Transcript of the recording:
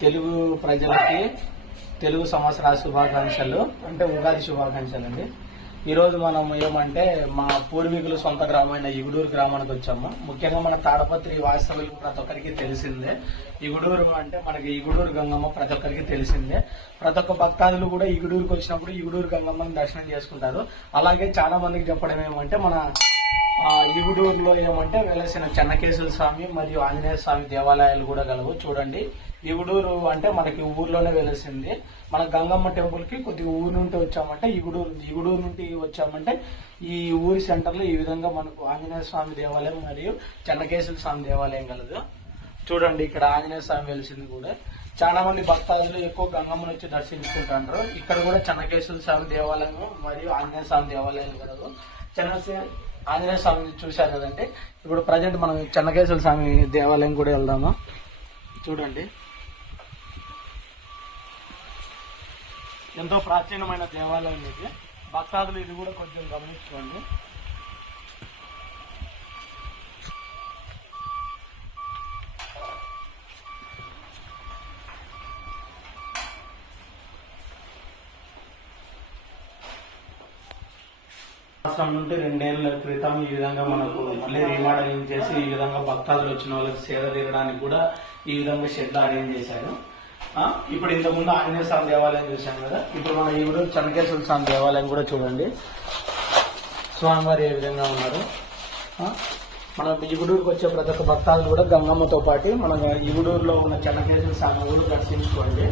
తెలుగు ప్రజలకి తెలుగు సంవత్సర శుభాకాంక్షలు, అంటే ఉగాది శుభాకాంక్షలు అండి. ఈరోజు మనం ఏమంటే మా పూర్వీకులు సొంత గ్రామమైన ఇగుడూరు గ్రామానికి వచ్చాము. ముఖ్యంగా మన తాడపత్రి వాస్తవులకు ప్రతి ఒక్కరికి తెలిసిందే. ఇగుడూరు అంటే మనకి ఇగుడూరు గంగమ్మ ప్రతి ఒక్కరికి తెలిసిందే. ప్రతి ఒక్క భక్తాదులు కూడా ఇగుడూరుకి వచ్చినప్పుడు ఇగుడూరు గంగమ్మని దర్శనం చేసుకుంటారు. అలాగే చాలా మందికి చెప్పడం ఏమంటే మన ఇగుడూరులో ఏమంటే వెలసిన చెన్నకేశ్వర స్వామి మరియు ఆంజనేయ స్వామి దేవాలయాలు కూడా గలవు. చూడండి, ఇగుడూరు అంటే మనకి ఊర్లోనే వెలిసింది. మన గంగమ్మ టెంపుల్ కి కొద్దిగా ఊరు నుండి వచ్చామంటే ఇగుడూరు నుండి వచ్చామంటే ఈ ఊరి సెంటర్ లో ఈ విధంగా మనకు ఆంజనేయ స్వామి దేవాలయం మరియు చెన్నకేశ్వర స్వామి దేవాలయం కలదు. చూడండి, ఇక్కడ ఆంజనేయ స్వామి వెలిసింది కూడా. చాలా మంది భక్తాదులు ఎక్కువ గంగమ్మను వచ్చి దర్శించుకుంటారు. ఇక్కడ కూడా చెన్నకేశ్వర స్వామి దేవాలయం మరియు ఆంజనేయ స్వామి దేవాలయాలు కలదు. ఆంజనేయ స్వామి చూశారు కదండి. ఇప్పుడు ప్రజెంట్ మనం చెన్నకేశ్వర స్వామి దేవాలయం కూడా వెళ్దాము. చూడండి, ఎంతో ప్రాచీనమైన దేవాలయం ఇది. భక్తాదులు ఇది కూడా కొంచెం గమనించుకోండి. సంవత్సరం నుండి 2 ఏళ్ల క్రితం ఈ విధంగా మనకు మళ్ళీ రీమోడలింగ్ చేసి ఈ విధంగా భక్తాదులు వచ్చిన వాళ్ళకి సేవ తీరడానికి కూడా ఈ విధంగా షెడ్లు అరేంజ్ చేశారు. ఇప్పుడు ఇంతకుముందు ఆంజనేయ స్వామి దేవాలయం చూసాం కదా. ఇప్పుడు మన ఈవిడ చెన్నకేశ్వర స్వామి దేవాలయం కూడా చూడండి. స్వామివారు ఏ విధంగా ఉన్నారు. మన ఇగుడూరుకి వచ్చే ప్రతి ఒక్క భక్తాదులు కూడా గంగమ్మతో పాటు మన ఇగుడూరులో ఉన్న చెన్నకేశ్వర స్వామి దర్శించుకోండి.